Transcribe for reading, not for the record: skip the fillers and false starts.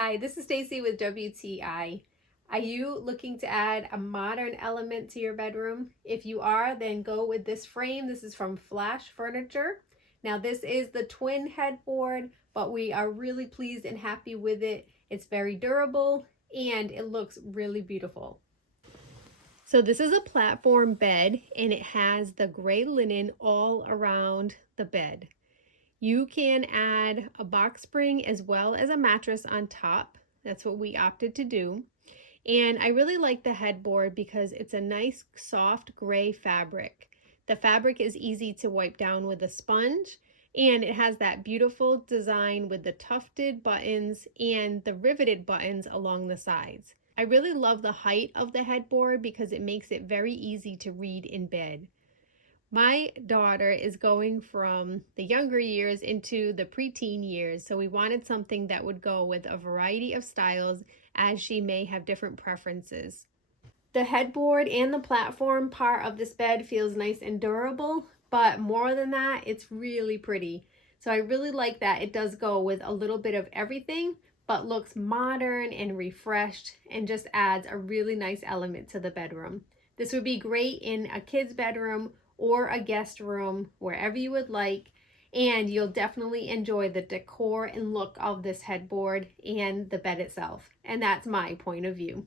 Hi, this is Stacy with WTI. Are you looking to add a modern element to your bedroom? If you are, then go with this frame. This is from Flash Furniture. Now this is the twin headboard, but we are really pleased and happy with it. It's very durable and it looks really beautiful. So this is a platform bed and it has the gray linen all around the bed. You can add a box spring as well as a mattress on top. That's what we opted to do. And I really like the headboard because it's a nice soft gray fabric. The fabric is easy to wipe down with a sponge, and it has that beautiful design with the tufted buttons and the riveted buttons along the sides. I really love the height of the headboard because it makes it very easy to read in bed. My daughter is going from the younger years into the preteen years, so we wanted something that would go with a variety of styles as she may have different preferences. The headboard and the platform part of this bed feels nice and durable, but more than that, it's really pretty. So I really like that it does go with a little bit of everything, but looks modern and refreshed and just adds a really nice element to the bedroom. This would be great in a kid's bedroom or a guest room, wherever you would like, and you'll definitely enjoy the decor and look of this headboard and the bed itself. And that's my point of view.